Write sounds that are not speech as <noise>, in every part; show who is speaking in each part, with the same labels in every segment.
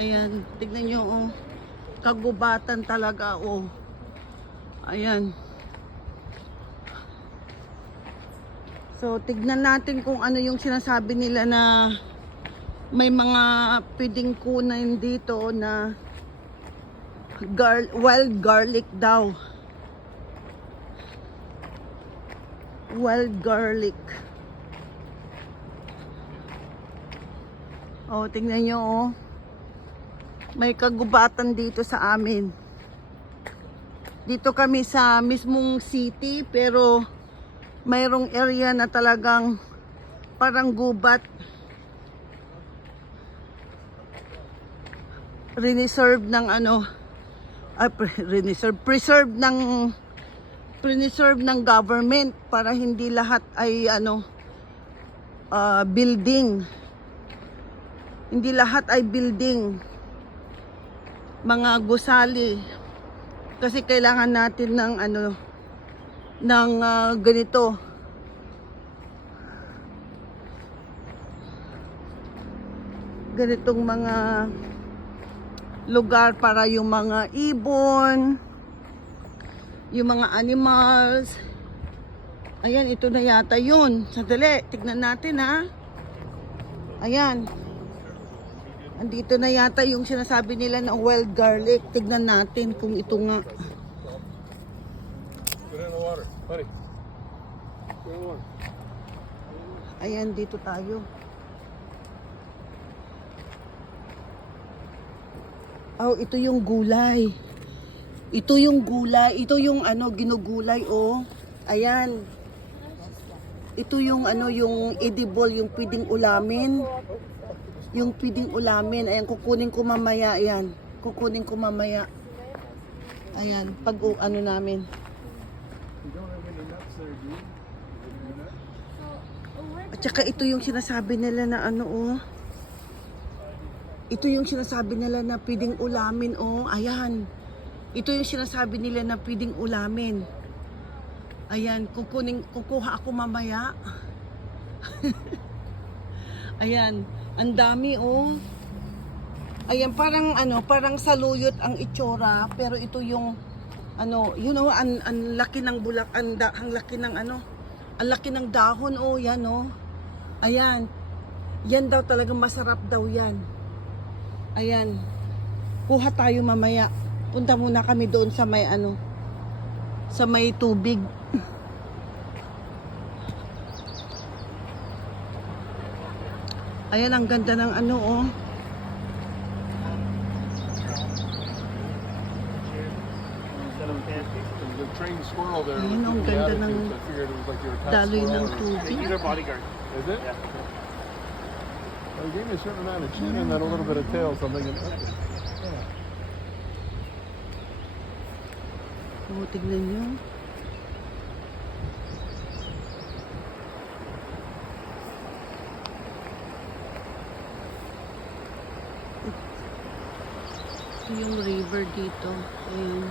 Speaker 1: Ayan, tignan nyo oh. Kagubatan talaga oh. Ayan. So, tignan natin kung ano yung sinasabi nila na may mga pwedeng kunan dito na gar wild garlic daw. Wild garlic. Oh, tingnan nyo oh. May kagubatan dito sa amin. Dito kami sa mismong city pero mayroong area na talagang parang gubat. Reserve ng ano, ah, pre- reserve, preserve ng preserve ng government para hindi lahat ay ano ah, building. Hindi lahat ay building. Mga gusali. Kasi kailangan natin ng ano ng ah, ganito. Ganitong mga lugar para yung mga ibon, yung mga animals. Ayan, ito na yata yun. Sandali, tignan natin ha. Ayan. Andito na yata yung sinasabi nila na wild garlic. Tignan natin kung ito nga. Ayan, dito tayo. Oh, ito yung gulay. Ito yung gulay. Ito yung ano, ginugulay, oh. Ayan. Ito yung ano, yung edible, yung pwedeng ulamin. Yung pwedeng ulamin. Ayan, kukunin ko mamaya, ayan. Kukunin ko mamaya. Ayan, pag ano namin. At saka ito yung sinasabi nila na ano oh. Ito yung sinasabi nila na pwedeng ulamin oh. Ayan. Ito yung sinasabi nila na pwedeng ulamin. Ayan, kukunin, kukuha ako mamaya. <laughs> Ayan, ang dami oh. Ayan, parang ano, parang saluyot ang itsura, pero ito yung ano, you know, ang, ang laki ng bulak, ang, da- ang laki ng ano, ang laki ng dahon oh, yan oh. Ayan. Yan daw talagang masarap daw yan. Ayan. Kuha tayo mamaya. Punta muna kami doon sa may ano, sa may tubig. Ayan, ang ganda ng ano oh.
Speaker 2: Trained squirrel there.
Speaker 1: Ayun, ang ganda ng Daloy ng tubig.
Speaker 3: Bodyguard.
Speaker 2: Is it?
Speaker 3: Yeah.
Speaker 2: Well, gave me a certain amount of chin and then a little bit of tail, so I'm thinking, okay.
Speaker 1: Oh, tignan nyo. Ito yung river dito. Ayun.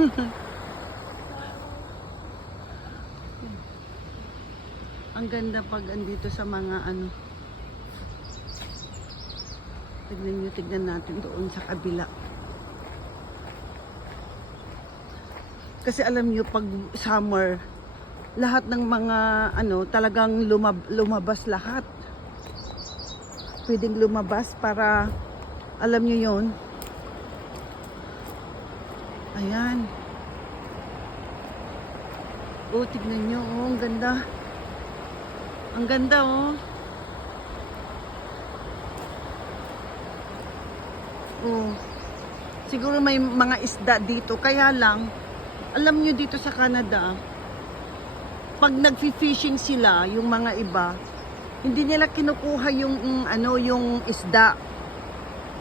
Speaker 1: <laughs> Ang ganda pag andito sa mga ano. Tignan nyo, tignan natin doon sa kabila. Kasi alam nyo, pag summer, lahat ng mga ano, talagang lumab- lumabas lahat. Pwedeng lumabas para, alam nyo yon Ayan. Oh, tignan nyo, oh, ang ganda. Ang ganda, oh. Oh. Siguro may mga isda dito, kaya lang, alam nyo dito sa Canada, pag nagfi-fishing sila, yung mga iba, hindi nila kinukuha yung mm, ano yung isda.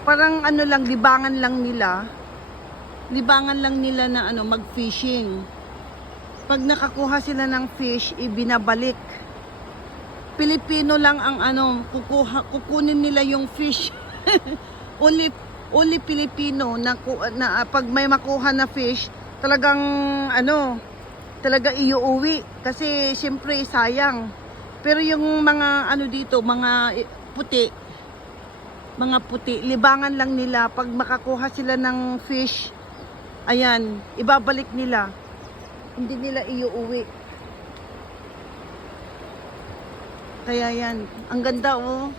Speaker 1: Parang ano lang libangan lang nila. Libangan lang nila na ano mag-fishing. Pag nakakuha sila ng fish, ibinabalik. Pilipino lang ang ano, kukuha, kukunin nila yung fish. <laughs> only only Pilipino na, na pag may makuha na fish, talagang ano, talaga iuuwi kasi siyempre sayang. Pero yung mga ano dito, mga puti, mga puti, libangan lang nila. Pag makakuha sila ng fish, ayan, ibabalik nila. Hindi nila iuuwi. Kaya yan, ang ganda oh.